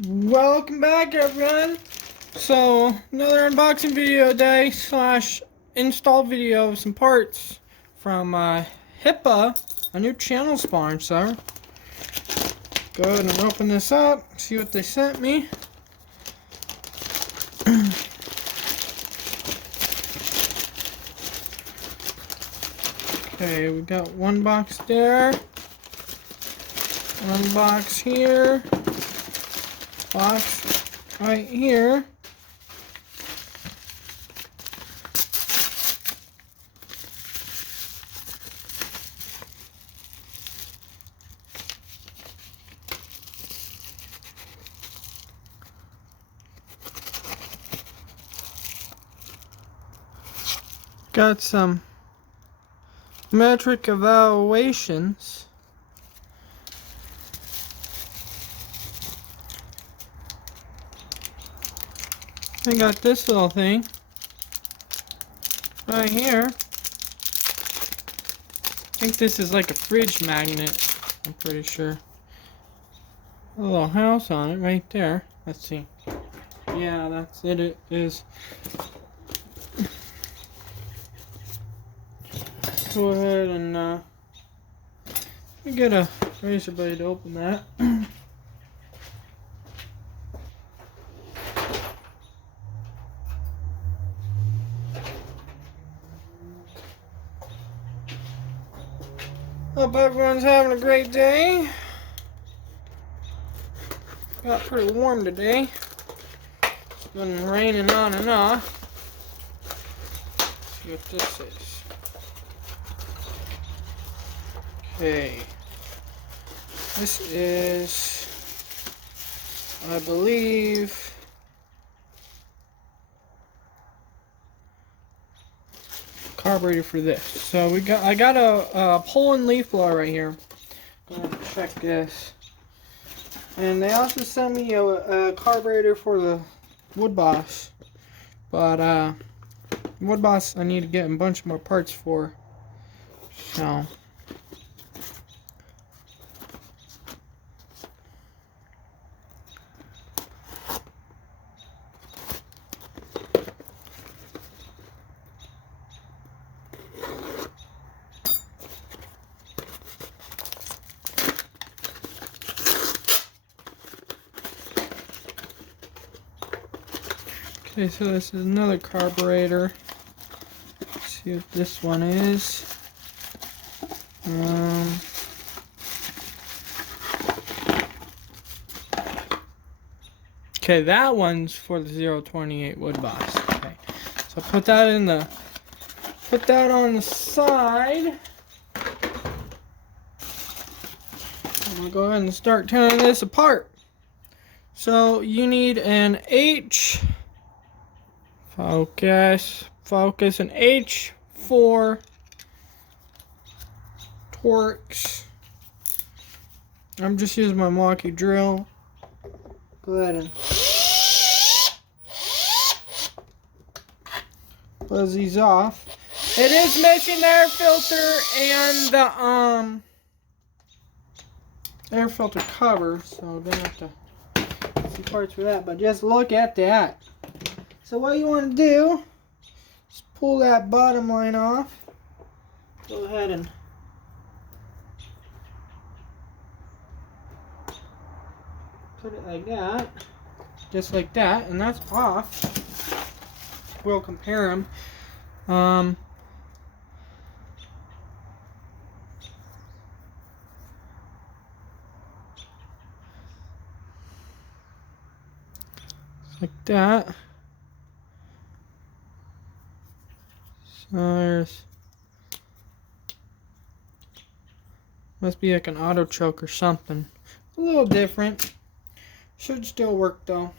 Welcome back, everyone. So, another unboxing video day slash install video of some parts from HIPAA, a new channel sponsor. Go ahead and open this up, see what they sent me. Okay, we got one box there, one box here, box right here. Got some metric evaluations. I got this little thing right here. I think this is like a fridge magnet, I'm pretty sure. A little house on it right there. Let's see. Yeah, that's it. It is. Go ahead and let me get a razor blade to open that. Hope everyone's having a great day. Got pretty warm today. It's been raining on and off. Let's see what this is. Okay. This is, I believe, carburetor for this. So I got a pull and leaf blower right here. I'm gonna check this. And they also sent me a carburetor for the Wood Boss. But Wood Boss I need to get a bunch more parts for. So okay, so this is another carburetor. Let's see what this one is. Okay, that one's for the 028 Wood Boss. Okay, so put that on the side. I'm gonna go ahead and start tearing this apart. So you need an focus, an H4 Torx. I'm just using my Milwaukee drill. Go ahead and buzz these off. It is missing the air filter and the air filter cover, so I'm gonna have to see parts for that, but just look at that. So what you want to do is pull that bottom line off. Go ahead and put it like that, just like that, and that's off. We'll compare them. Like that. So there's, must be like an auto choke or something. A little different. Should still work though.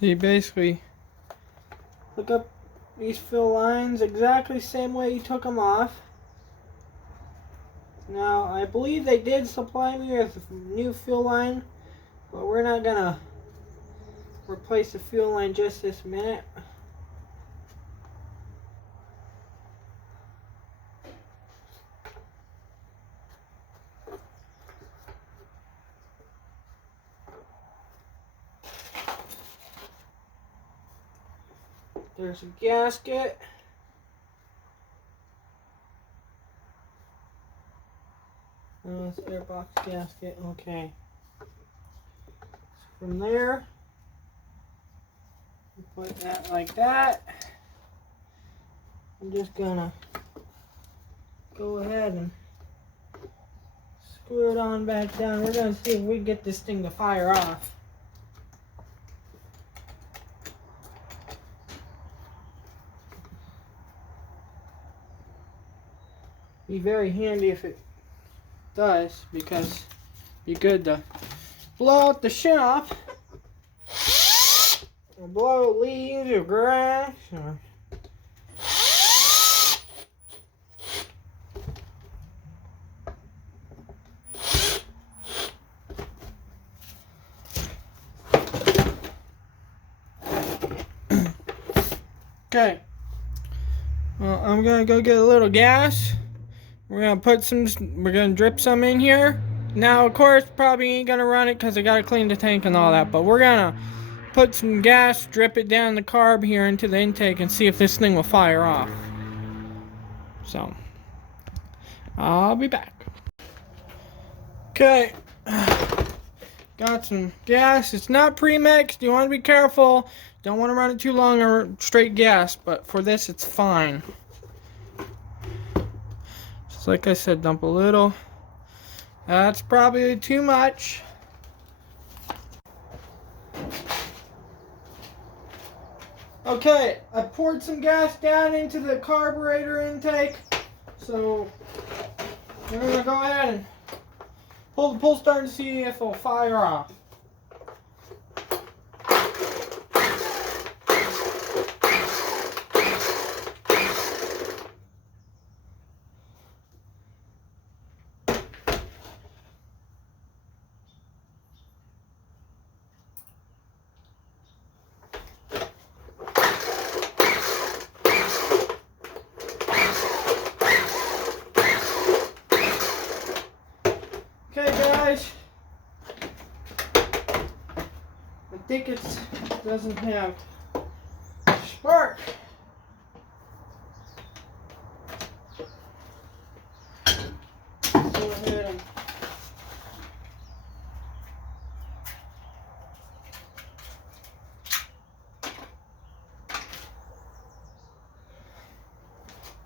So you basically look up these fill lines exactly the same way you took them off. Now, I believe they did supply me with a new fuel line, but we're not gonna replace the fuel line just this minute. There's a gasket. Oh, it's airbox gasket. Okay. So from there, we put that like that. I'm just gonna go ahead and screw it on back down. We're gonna see if we can get this thing to fire off. Be very handy if it does, because it'd be good to blow out the shop or blow out leaves or grass or okay. Well, I'm gonna go get a little gas. We're gonna drip some in here. Now, of course, probably ain't gonna run it because I gotta clean the tank and all that, but we're gonna put some gas, drip it down the carb here into the intake and see if this thing will fire off. So, I'll be back. Okay, got some gas. It's not pre-mixed. You want to be careful. Don't want to run it too long or straight gas, but for this, it's fine. Just like I said, dump a little. That's probably too much. Okay, I poured some gas down into the carburetor intake. So, we're going to go ahead and pull the pull start and see if it'll fire off. Okay guys, I think it doesn't have spark. Go ahead and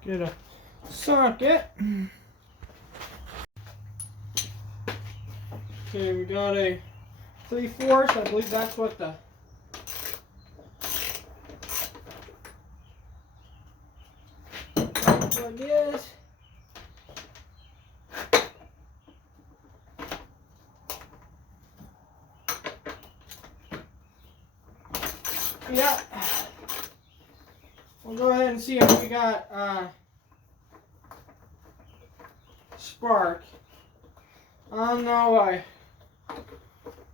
get a socket. Okay, we got a 3/4. I believe that's what the plug is. Yeah. We'll go ahead and see if we got spark. Oh no,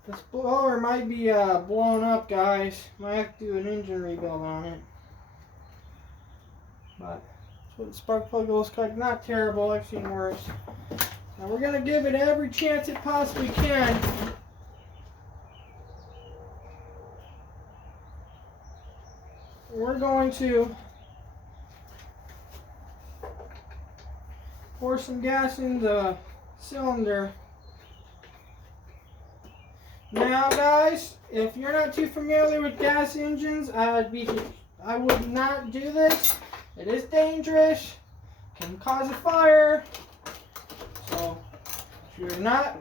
this blower might be blown up, guys. Might have to do an engine rebuild on it. But that's what the spark plug looks like. Not terrible. I've seen worse. Now we're gonna give it every chance it possibly can. We're going to pour some gas in the cylinder. Now guys, if you're not too familiar with gas engines, I would not do this. It is dangerous, can cause a fire. So if you're not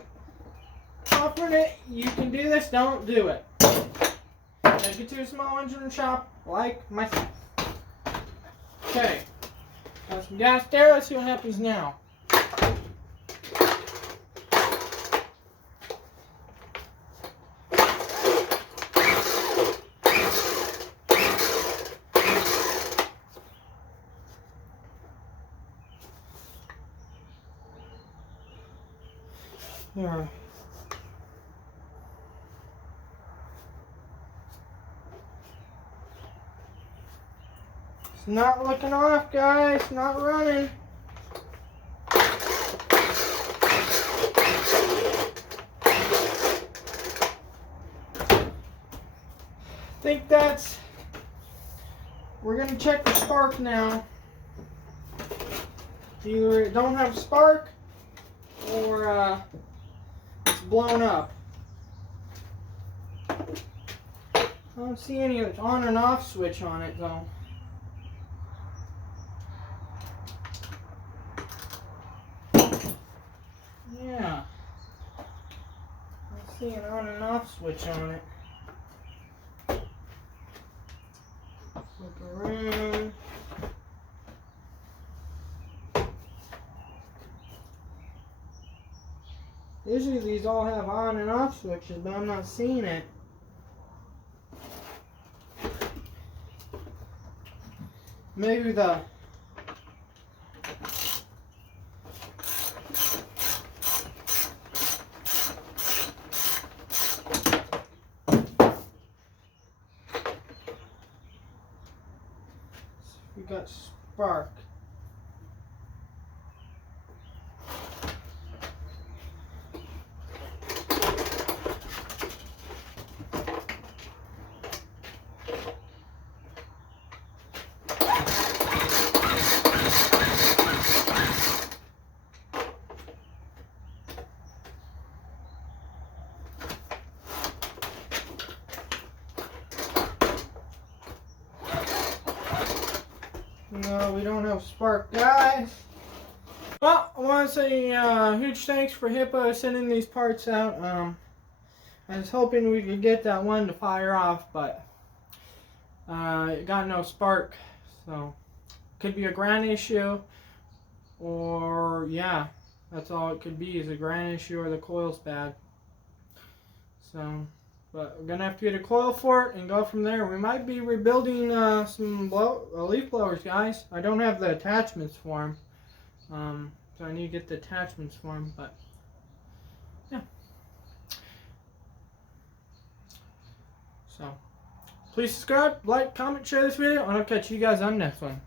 confident you can do this, don't do it. Take it to a small engine shop like myself. Okay, got some gas there. Let's see what happens now. Alright. It's not looking off, guys. Not running. I think that's... We're going to check the spark now. Either it don't have spark or it's blown up. I don't see any on and off switch on it though. Yeah. I see an on and off switch on it. Look around. Usually these all have on and off switches, but I'm not seeing it. Maybe the we got spark. No, we don't have spark, guys. Well, I want to say huge thanks for Hippo sending these parts out. I was hoping we could get that one to fire off, but it got no spark. So, could be a ground issue, or yeah, that's all it could be, is a ground issue or the coil's bad. So, but we're gonna have to get a coil for it and go from there. We might be rebuilding some leaf blowers, guys. I don't have the attachments for them, so I need to get the attachments for them. But yeah, so please subscribe, like, comment, share this video, and I'll catch you guys on the next one.